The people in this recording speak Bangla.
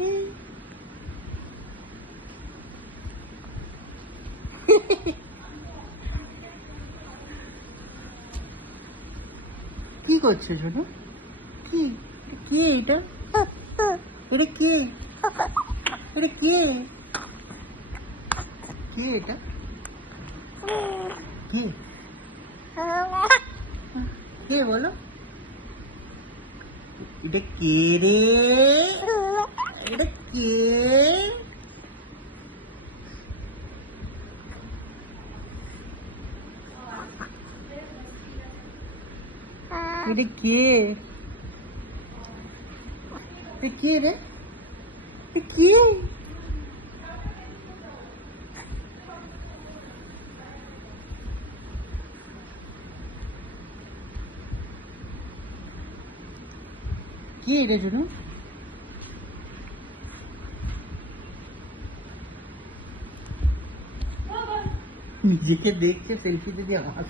কি করছো শোনো? কি কে এটা? এটা কে? এটা কে? কে এটা? কে? কে বলো? এটা কে রে? এটা কে? এটা কে? এটা কে রে? এটা কে? কে রে জুনু? নিজেকে দেখছে সেলফি দিদি আমার